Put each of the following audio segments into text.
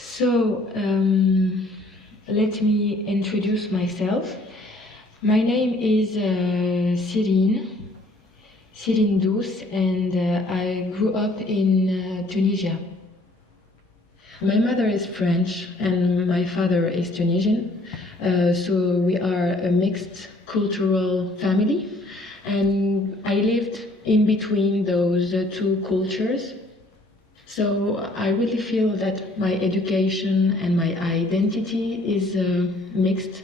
So, let me introduce myself. My name is Céline Douce, and I grew up in Tunisia. My mother is French and my father is Tunisian, so we are a mixed cultural family, and I lived in between those two cultures. So I really feel that my education and my identity is mixed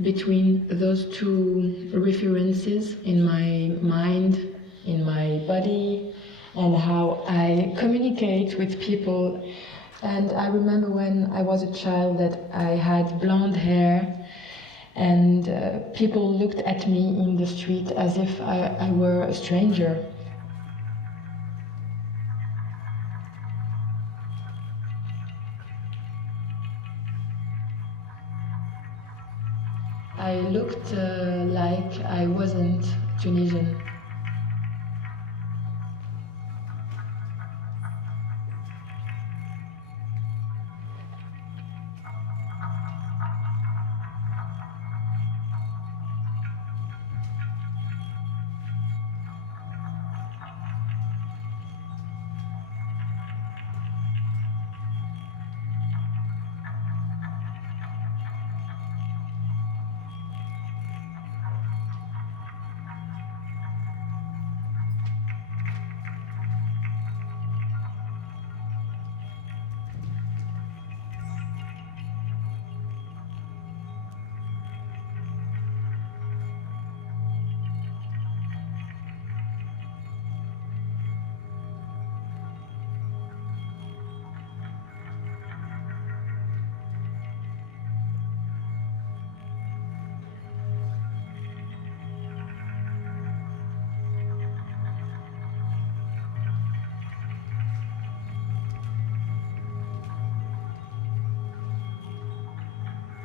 between those two references in my mind, in my body, and how I communicate with people. And I remember when I was a child that I had blonde hair, and people looked at me in the street as if I were a stranger. I looked like I wasn't Tunisian.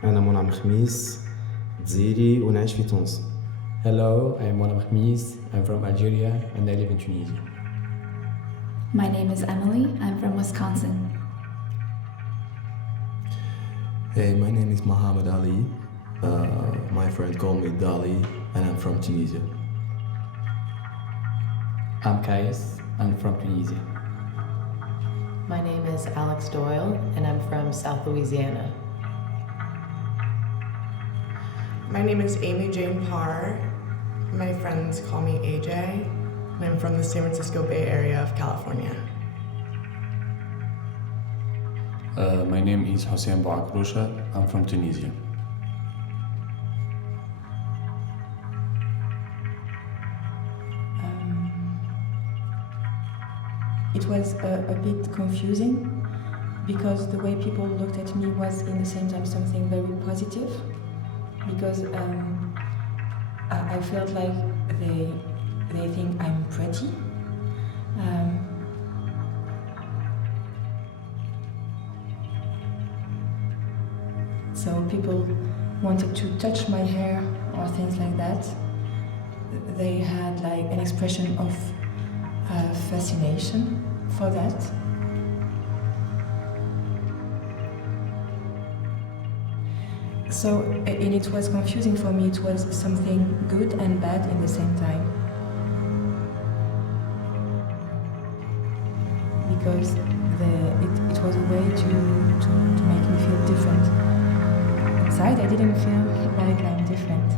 أنا منعم خميس جزيري ونعيش في تونس. Hello, I'm Monam Khmis. I'm from Algeria and I live in Tunisia. My name is Emily. I'm from Wisconsin. Hey, my name is Mohammed Ali. My friend called me Dali, and I'm from Tunisia. I'm Kais. I'm from Tunisia. My name is Alex Doyle, and I'm from South Louisiana. My name is Amy Jane Parr. My friends call me AJ, and I'm from the San Francisco Bay Area of California. My name is Hossein Bouakrosha. I'm from Tunisia. It was a bit confusing because the way people looked at me was in the same time something very positive, because I felt like they think I'm pretty. So people wanted to touch my hair or things like that. They had like an expression of fascination for that. So, and it was confusing for me. It was something good and bad in the same time. Because it was a way to make me feel different. Inside, I didn't feel like I'm different.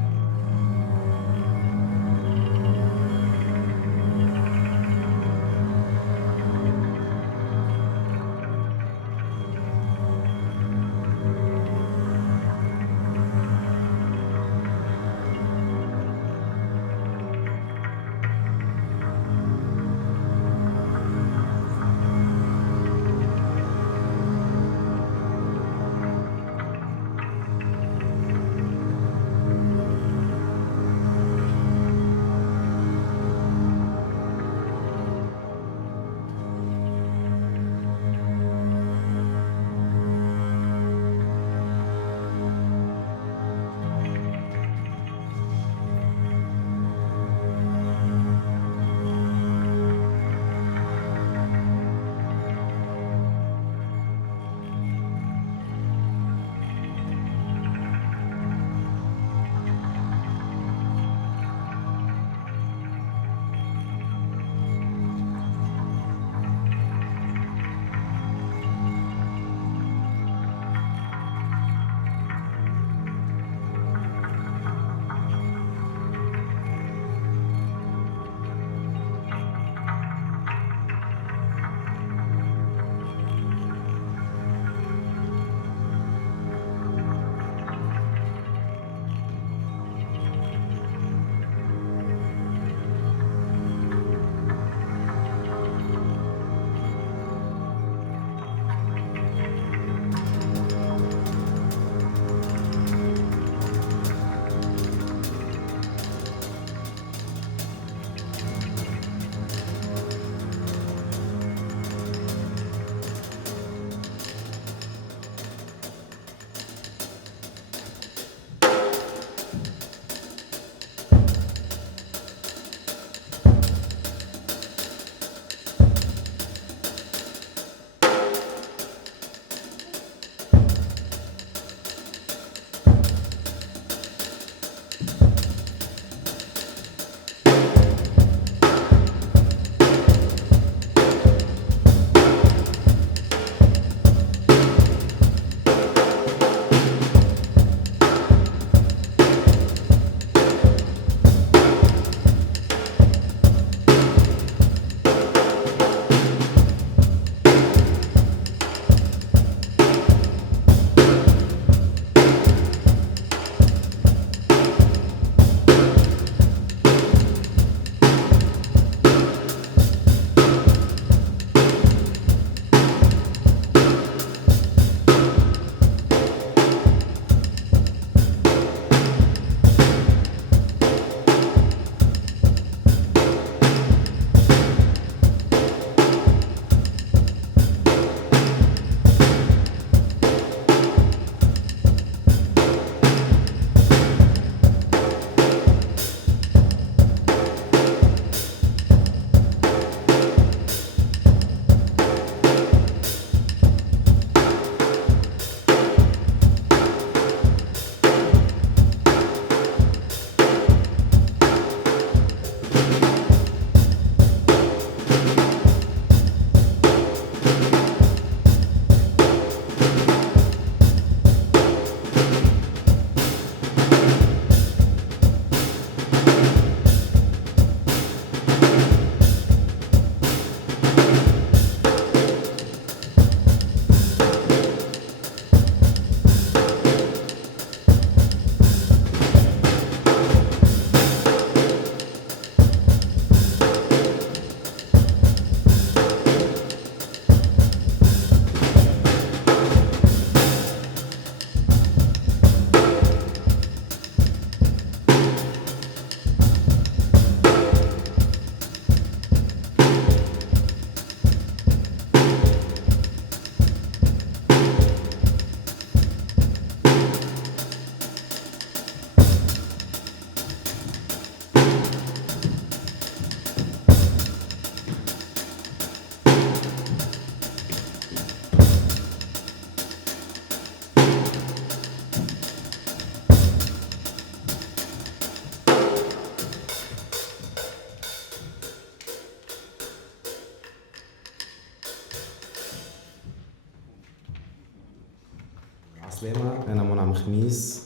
سلامة، أنا منعم خميس،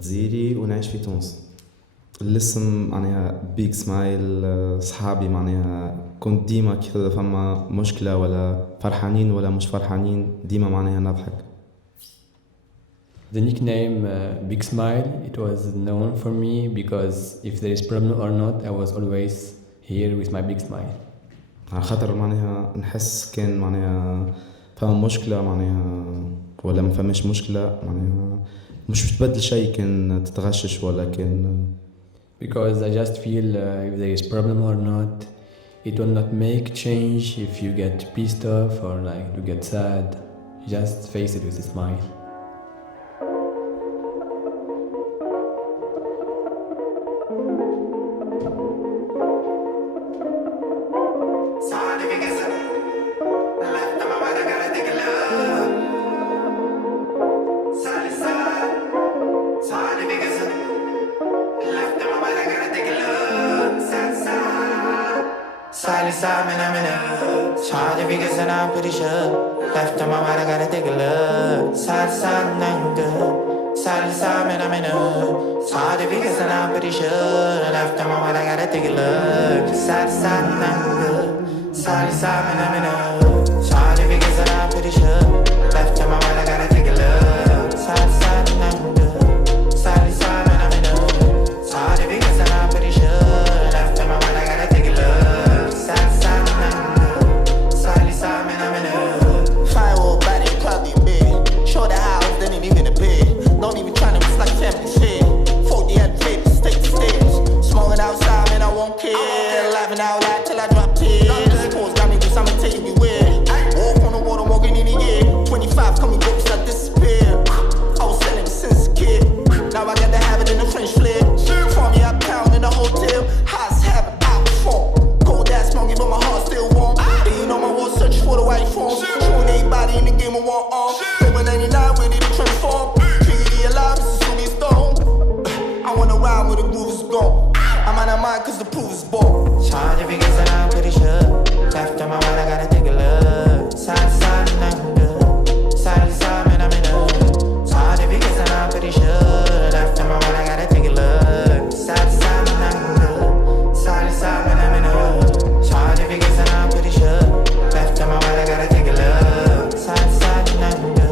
جزيري ونعيش في تونس. الاسم معناها بيج سمايل. صحابي معناها كنت ديما كي تبدا فما مشكلة ولا فرحانين ولا مش فرحانين ديما معناها نضحك. The nickname Big Smile, it was known for me because if there is problem or not, I was always here with my big smile. على خاطر معناها نحس كان معناها فما مشكلة معناها ولا ما فماش مشكلة معناها مش بتبدل شيء كان تتغشش ولا كان. Because I just feel if there is problem or not, it will not make change if you get pissed off or like you get sad. Just face it with a smile. It's hard to figure and I'm pretty sure. Left on my mind, I gotta take a look. Side to side, nothing good. Side to side, man, I'm in a. It's hard to figure and I'm pretty sure. Left on my mind, I gotta take a look. Side to side, nothing good. Side to side, man, I'm in a. It's hard to figure and I'm pretty sure. Left on my mind, I gotta take a look. Side to side, nothing good. Side to side, man, I'm in a. It's hard to figure and I'm pretty sure. Left on my mind, I gotta take a look. Show the house, then ain't even a bed. Don't even try to miss like family shit. 40 had paid to state to stage. Smoking outside, man, I won't care. Laughing out loud till I drop tears. Pause got me do something till you be weird. Walk on the water, walking in the year. 25 coming groups, I disappear. I was selling it since a kid. Now I got the habit in the French flip. For me uptown in the hotel. House habit, I perform. Cold ass smoky, but my heart still warm. And you know my war searching for the white form. Showing everybody in the game of war arm. 99 ready to transform. Figure alive, it's a Sumi stone. I wanna ride where the groove is gone. I'm out of mind cause the proof is born. It's hard to figure and I'm pretty sure. Left on my mind, I gotta take a look. Side to side, nothing good. Side to side, man, I'm in a. It's hard to figure and I'm pretty sure. Left on my mind, I gotta take a look. Side to side, nothing good. Side to side, man, I'm in a. It's hard to figure and I'm pretty sure. Left on my mind, I gotta take a look. Side to side, nothing good.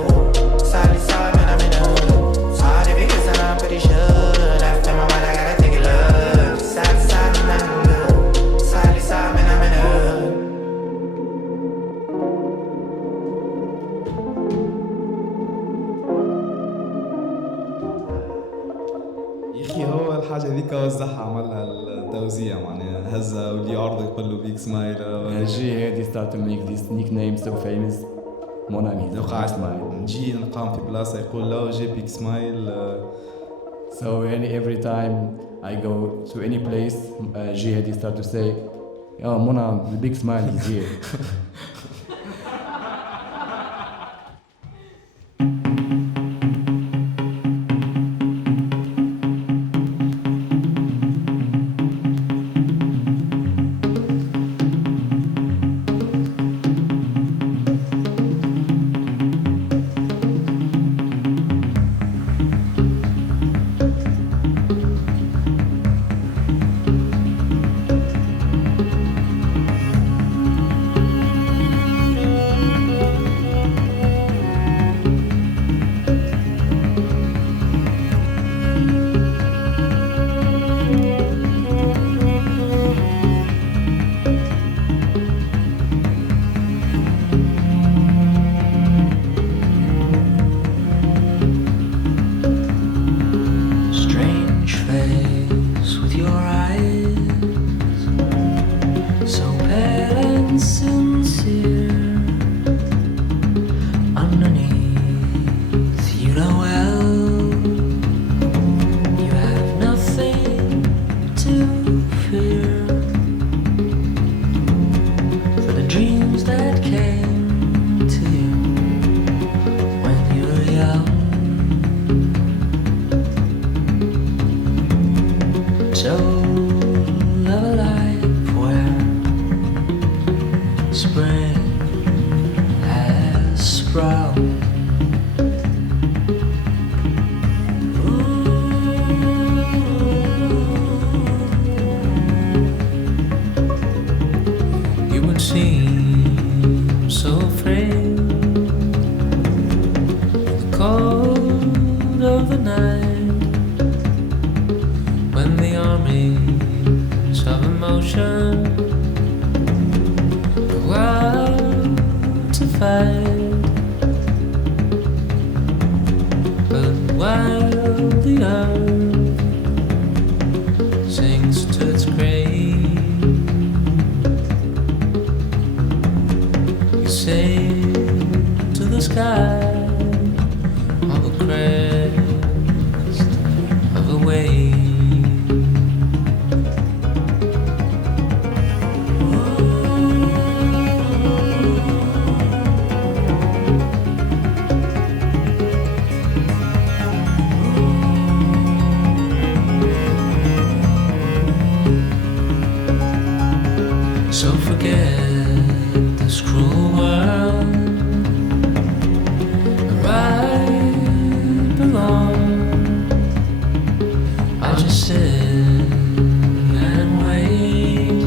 الحاجة هذيك وزعها عملها التوزيع معناها هزها واللي يعرض يقول له بيك سمايل. جي هادي start to make this nickname so famous. Mon ami. لو قاعد نجي نقام في بلاصة يقول له جي بيك سمايل. So every time I go to any place, G had start to say, "Oh, Mona, the big smile is here." fight. But while the earth sinks to its grave, you sail to the sky on the crest of a wave. So forget this cruel world where I belong. I'll just sit and wait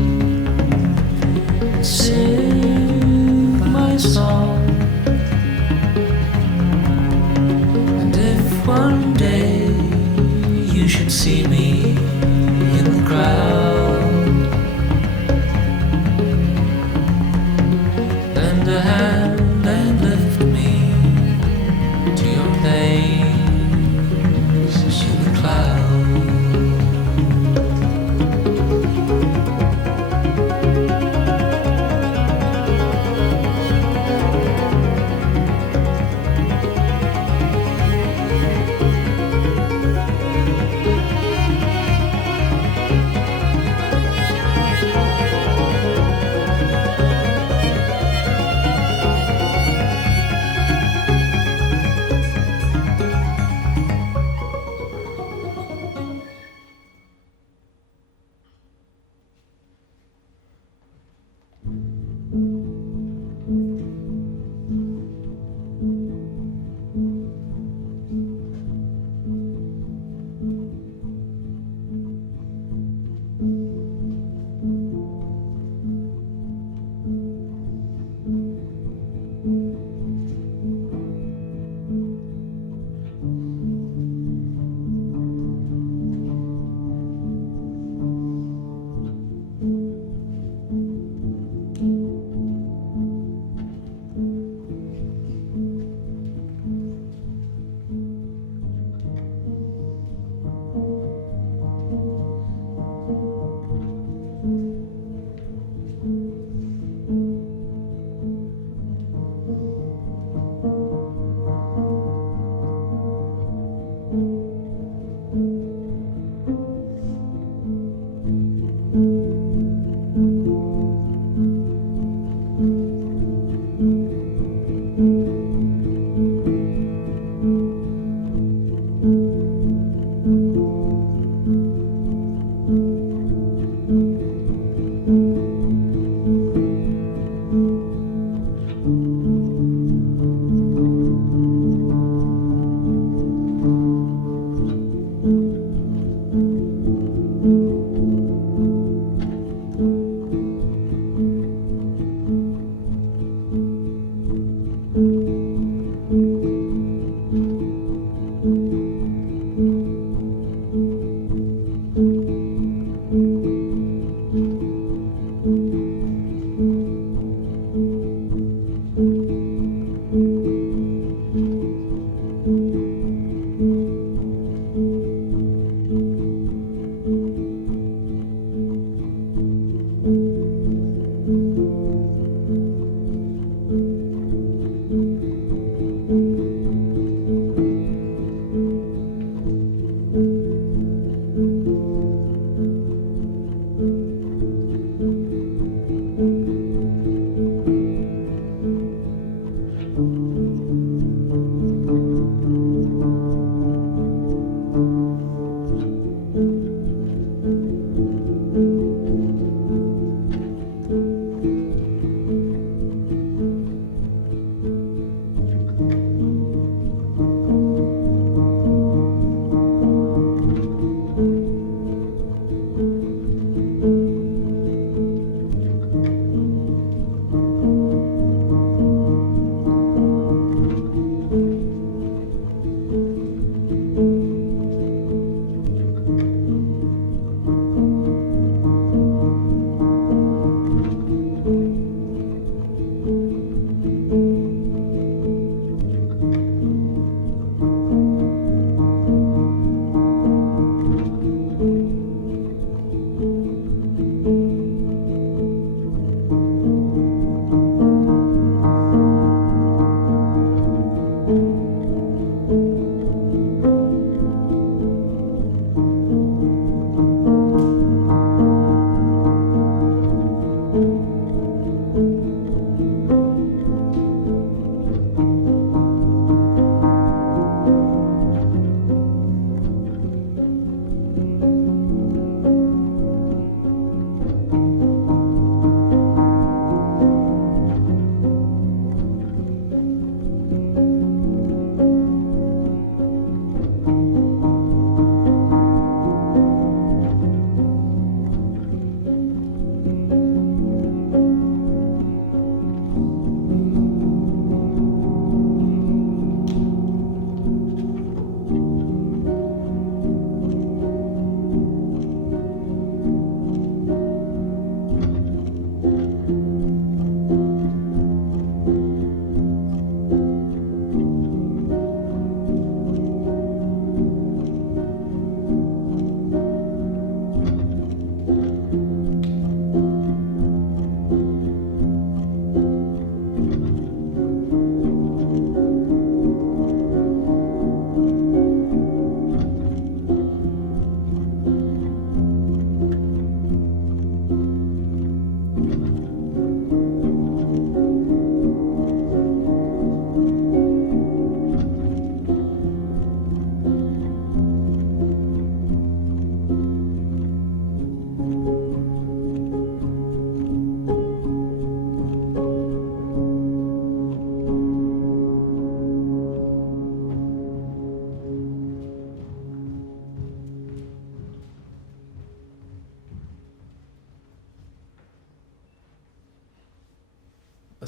and sing my song. And if one day you should see me in the crowd, lend a hand and lift me to your place in the cloud.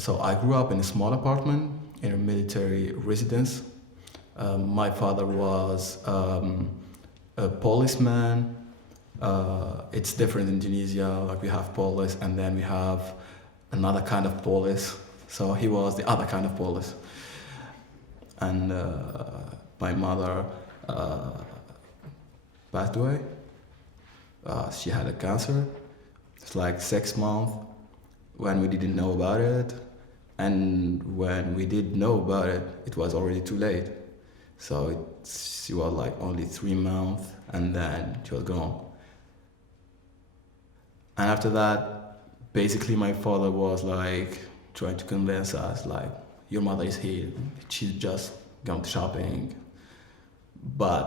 So I grew up in a small apartment in a military residence. My father was a policeman. It's different in Tunisia. Like we have police, and then we have another kind of police. So he was the other kind of police. And my mother passed away. She had a cancer. It's like 6 months when we didn't know about it. And when we did know about it, it was already too late. So she was like only 3 months, and then she was gone. And after that, basically my father was like trying to convince us, like, your mother is here, she's just gone shopping. But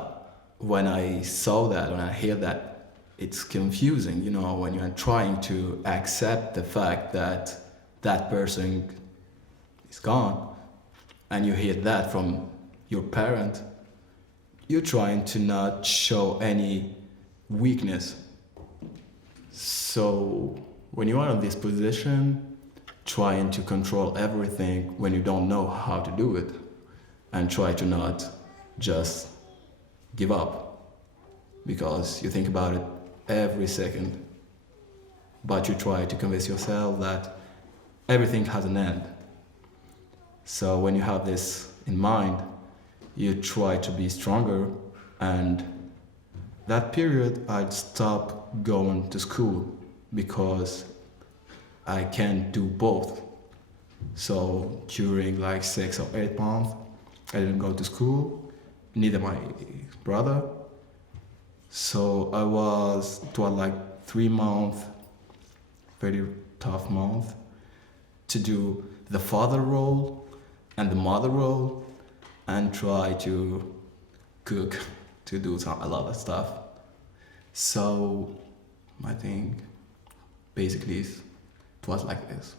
when I saw that, when I hear that, it's confusing, you know, when you're trying to accept the fact that that person is gone, and you hear that from your parent, you're trying to not show any weakness. So when you are in this position, trying to control everything when you don't know how to do it, and try to not just give up, because you think about it every second, but you try to convince yourself that everything has an end. So when you have this in mind, you try to be stronger, and that period I'd stop going to school because I can't do both. So during like 6 or 8 months, I didn't go to school, neither my brother. So it was like 3 months, very tough month, to do the father role and the mother role, and try to cook, to do a lot of stuff. So I think basically it was like this.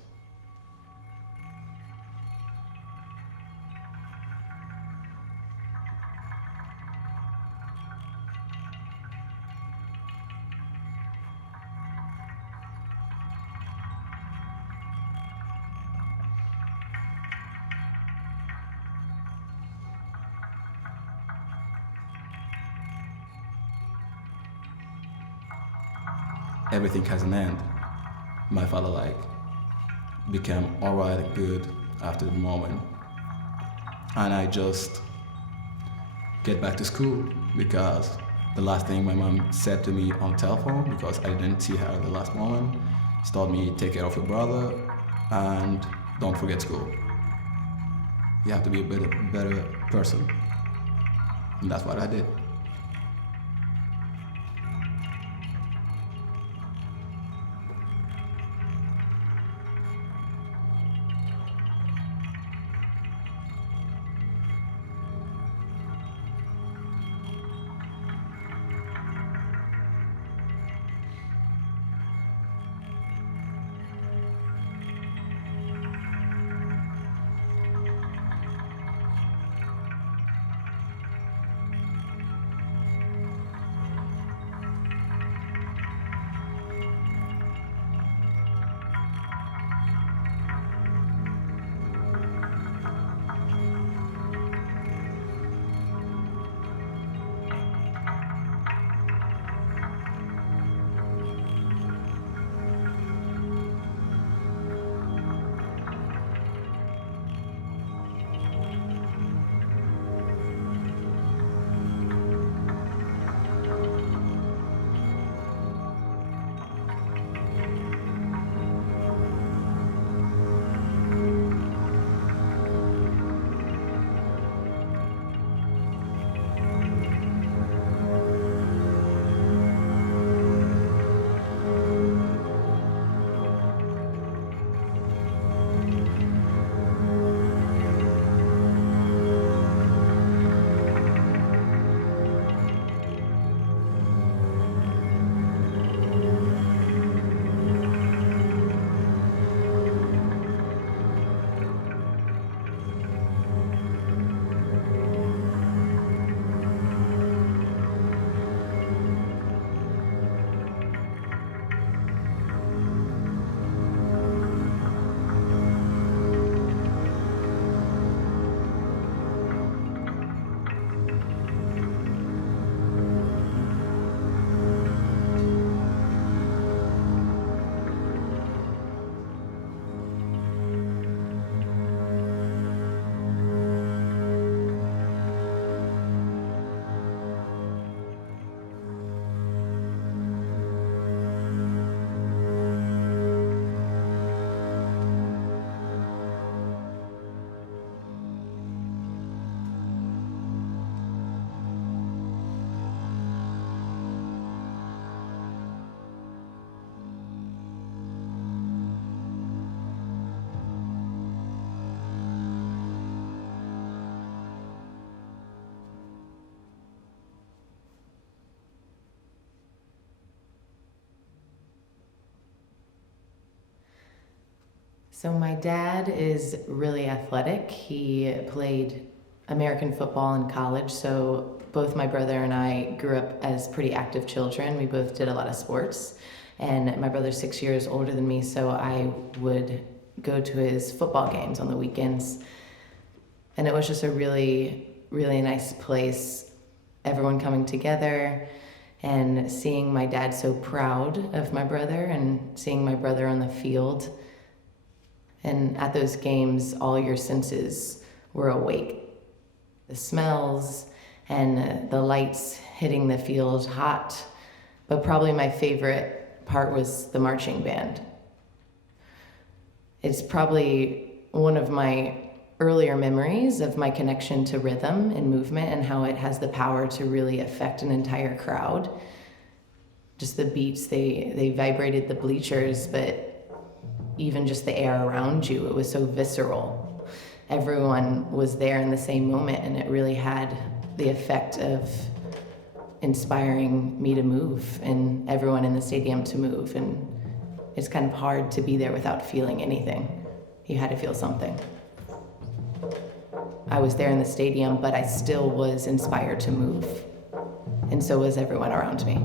Everything has an end. My father became alright and good after the moment. And I just get back to school because the last thing my mom said to me on telephone, because I didn't see her at the last moment, she told me, take care of your brother and don't forget school. You have to be a better person. And that's what I did. So my dad is really athletic. He played American football in college, so both my brother and I grew up as pretty active children. We both did a lot of sports, and my brother's 6 years older than me, so I would go to his football games on the weekends. And it was just a really, really nice place, everyone coming together and seeing my dad so proud of my brother and seeing my brother on the field. And at those games, all your senses were awake. The smells and the lights hitting the field hot. But probably my favorite part was the marching band. It's probably one of my earlier memories of my connection to rhythm and movement and how it has the power to really affect an entire crowd. Just the beats, they vibrated the bleachers, but even just the air around you, it was so visceral. Everyone was there in the same moment, and it really had the effect of inspiring me to move and everyone in the stadium to move. And it's kind of hard to be there without feeling anything. You had to feel something. I was there in the stadium, but I still was inspired to move. And so was everyone around me.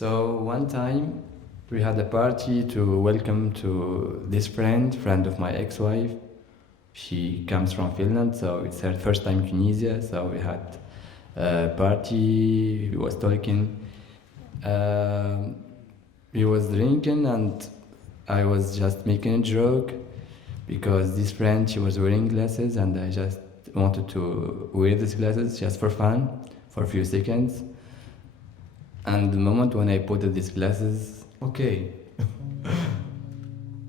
So one time we had a party to welcome to this friend of my ex-wife. She comes from Finland, so it's her first time in Tunisia. So we had a party, we was talking. We was drinking and I was just making a joke because this friend, she was wearing glasses and I just wanted to wear these glasses just for fun, for a few seconds. And the moment when I put these glasses, okay,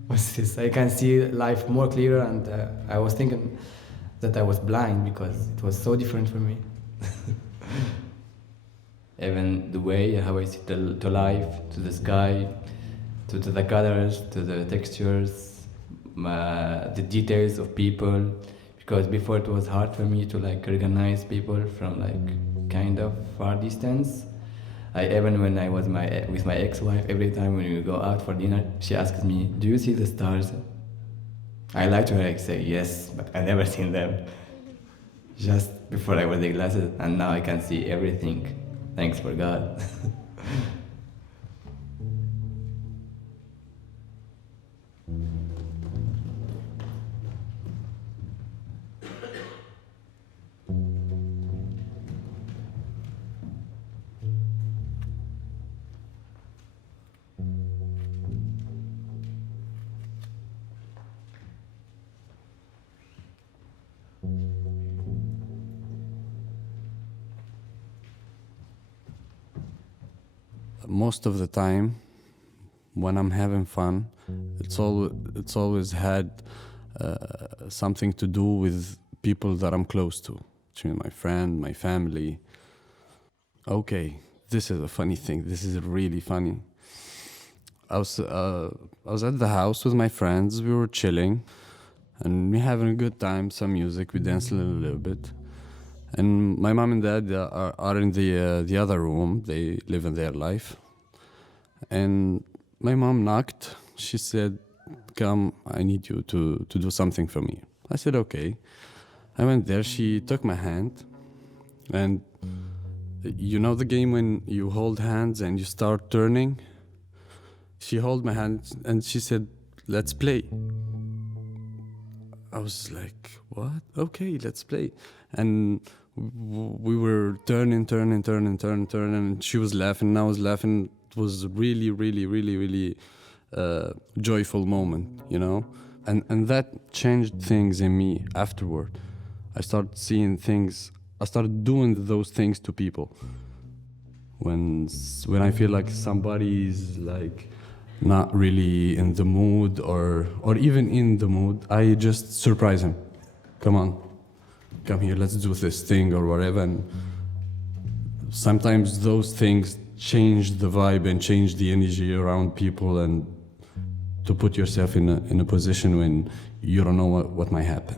what's this? I can see life more clearer, and I was thinking that I was blind because it was so different for me. even the way how I see to life, to the sky, to the colors, to the textures, the details of people. Because before it was hard for me to like recognize people from like kind of far distance. Even when I was with my ex-wife, every time when we go out for dinner, she asks me, "Do you see the stars?" I like to like say yes, but I never seen them. Just before I wear the glasses, and now I can see everything. Thanks for God. Most of the time, when I'm having fun, it's always had something to do with people that I'm close to, between my friend, my family. Okay, this is a funny thing. This is really funny. I was at the house with my friends. We were chilling, and we having a good time. Some music. We danced a little bit. And my mom and dad are in the other room. They live in their life. And my mom knocked. She said, "Come, I need you to do something for me." I said, "Okay." I went there. She took my hand. And you know the game when you hold hands and you start turning? She held my hand and she said, "Let's play." I was like, "What? Okay, let's play." And we were turning, and she was laughing, and I was laughing. It was really, really, really, really joyful moment, you know? And that changed things in me afterward. I started seeing things, I started doing those things to people. When I feel like somebody's like not really in the mood or even in the mood, I just surprise him. "Come on. Come here, let's do this thing," or whatever. And sometimes those things change the vibe and change the energy around people, and to put yourself in a position when you don't know what might happen.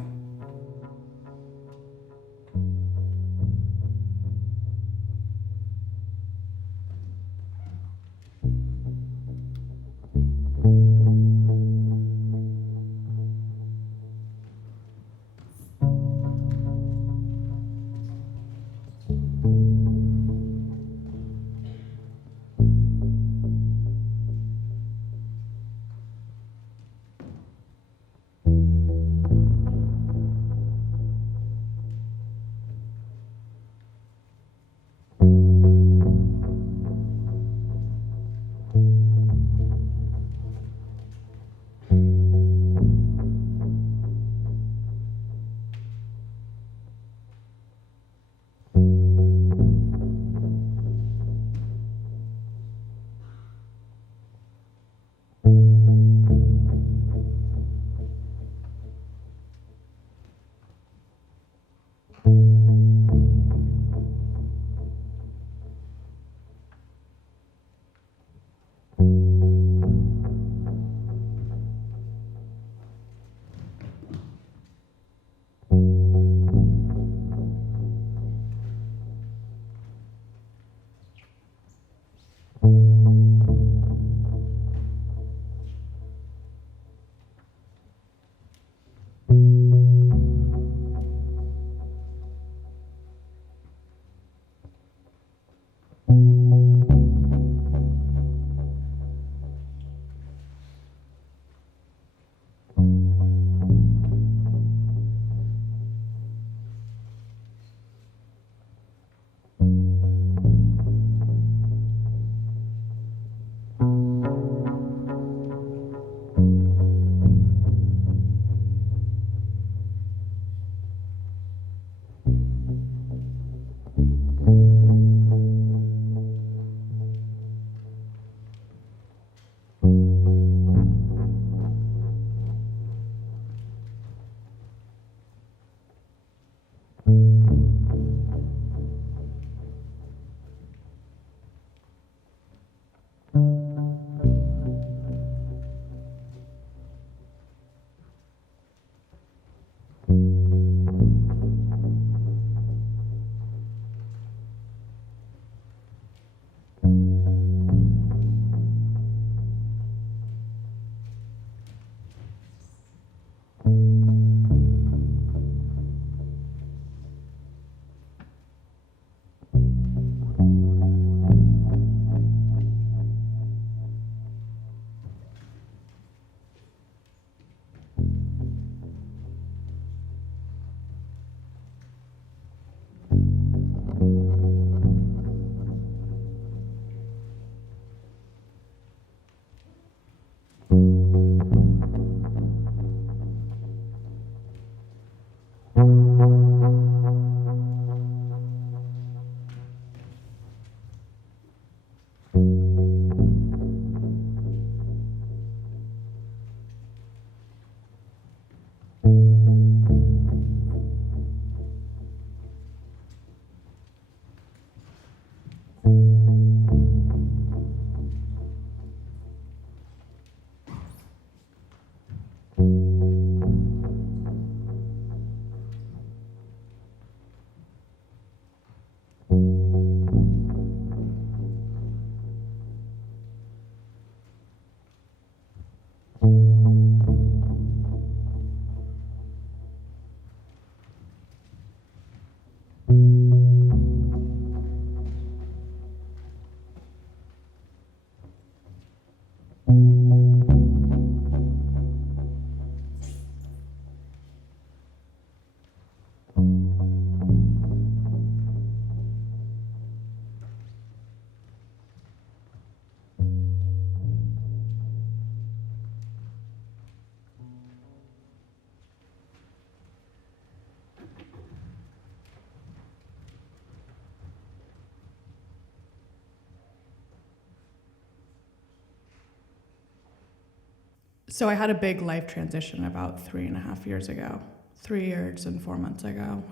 So I had a big life transition about 3.5 years ago, 3 years and 4 months ago.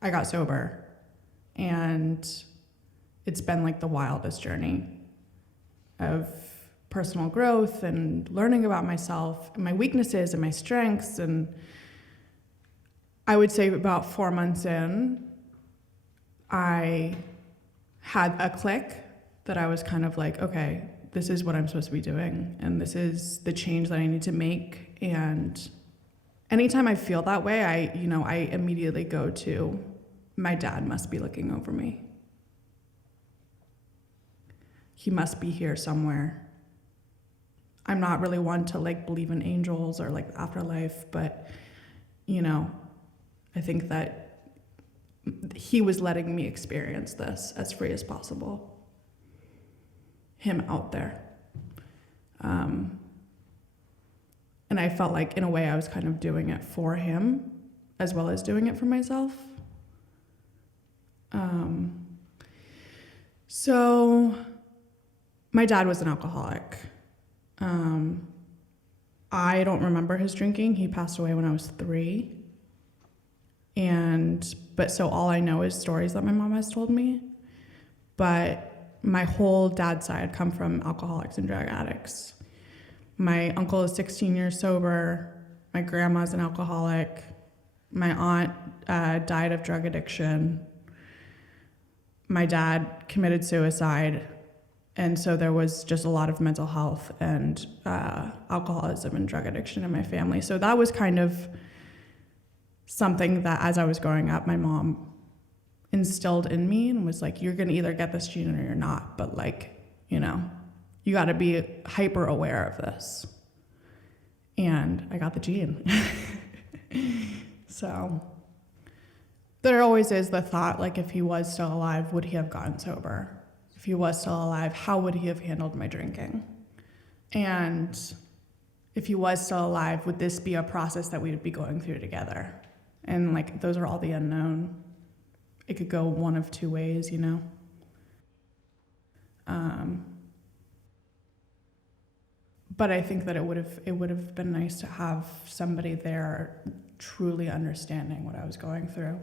I got sober, and it's been like the wildest journey of personal growth and learning about myself and my weaknesses and my strengths. And I would say about 4 months in, I had a click that I was kind of like, okay, this is what I'm supposed to be doing, and this is the change that I need to make. And anytime I feel that way, I immediately go to, my dad must be looking over me. He must be here somewhere. I'm not really one to like believe in angels or like the afterlife, but I think that he was letting me experience this as free as possible. Him out there. And I felt like in a way I was kind of doing it for him as well as doing it for myself. So my dad was an alcoholic. I don't remember his drinking. He passed away when I was 3. But so all I know is stories that my mom has told me. But my whole dad's side come from alcoholics and drug addicts. My uncle is 16 years sober. My grandma's an alcoholic. My aunt died of drug addiction. My dad committed suicide. And so there was just a lot of mental health and alcoholism and drug addiction in my family. So that was kind of something that as I was growing up, my mom instilled in me and was like, you're going to either get this gene or you're not. But you got to be hyper aware of this. And I got the gene. So there always is the thought, like, if he was still alive, would he have gotten sober? If he was still alive, how would he have handled my drinking? And if he was still alive, would this be a process that we would be going through together? And like, those are all the unknown. It could go one of two ways, But I think that it would have been nice to have somebody there truly understanding what I was going through.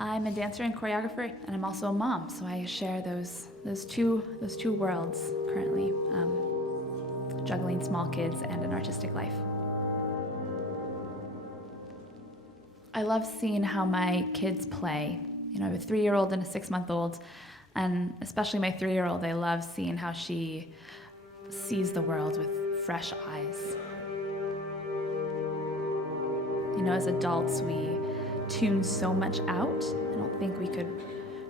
I'm a dancer and choreographer, and I'm also a mom, so I share those two worlds currently, juggling small kids and an artistic life. I love seeing how my kids play. You know, I have a 3-year-old and a 6-month-old, and especially my 3-year-old, I love seeing how she sees the world with fresh eyes. You know, as adults, we tune so much out. I don't think we could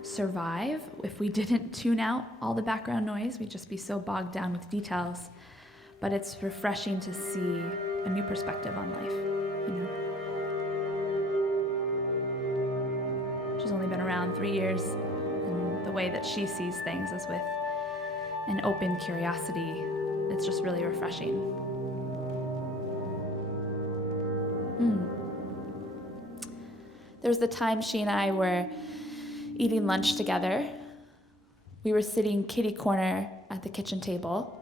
survive if we didn't tune out all the background noise. We'd just be so bogged down with details. But it's refreshing to see a new perspective on life, you know. She's only been around 3 years, and the way that she sees things is with an open curiosity. It's just really refreshing. There was the time she and I were eating lunch together. We were sitting kitty corner at the kitchen table,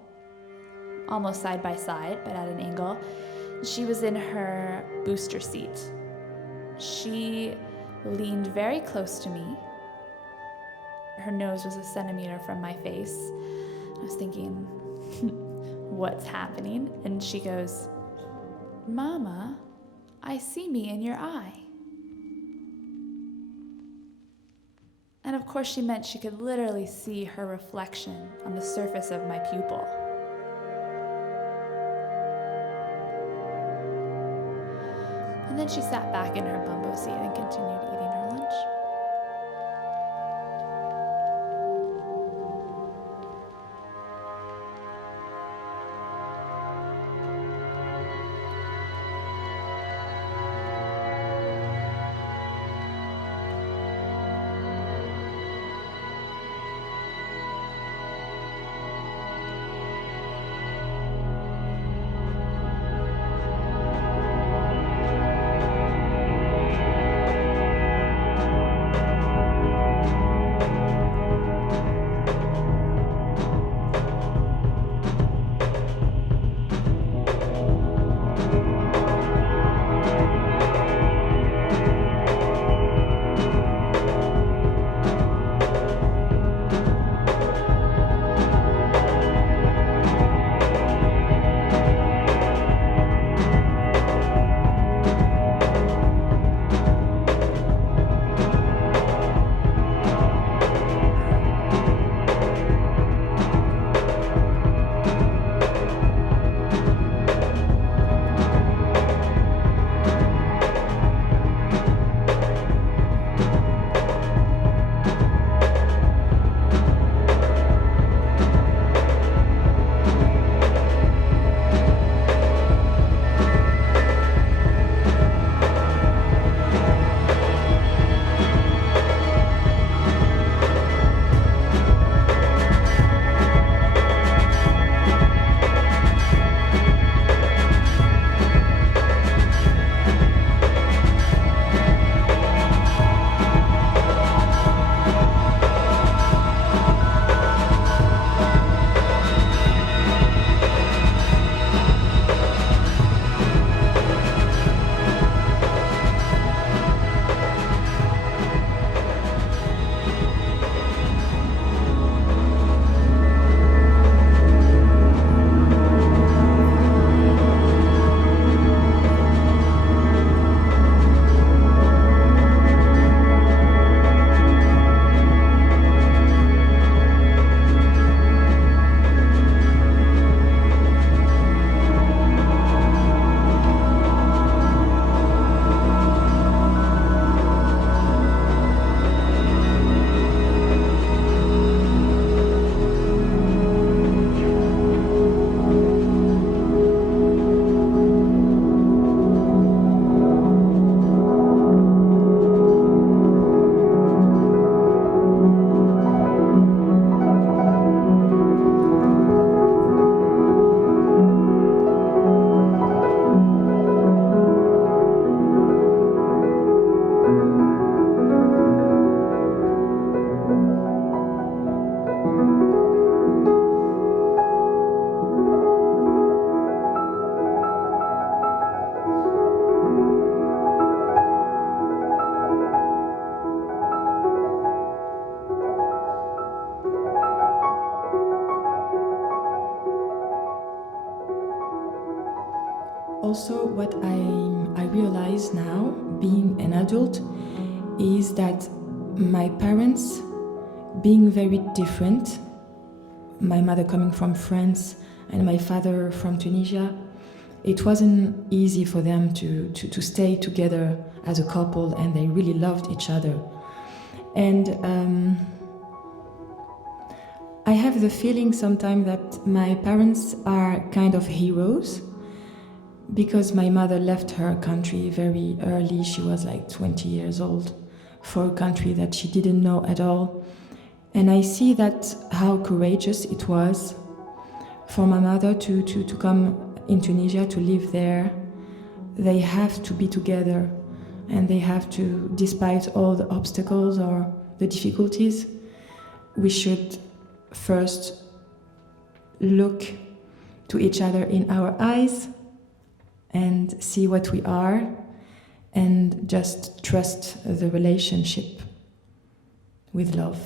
almost side by side, but at an angle. She was in her booster seat. She leaned very close to me. Her nose was a centimeter from my face. I was thinking, what's happening? And she goes, "Mama, I see me in your eye." And of course she meant she could literally see her reflection on the surface of my pupil. And then she sat back in her bumbo seat and continued eating her lunch. also what I realize now, being an adult, is that my parents, being very different, my mother coming from France and my father from Tunisia, it wasn't easy for them to stay together as a couple, and they really loved each other. And I have the feeling sometimes that my parents are kind of heroes, because my mother left her country very early. She was like 20 years old, for a country that she didn't know at all. And I see that how courageous it was for my mother to come in Tunisia, to live there. They have to be together, and they have to, despite all the obstacles or the difficulties, we should first look to each other in our eyes and see what we are, and just trust the relationship with love.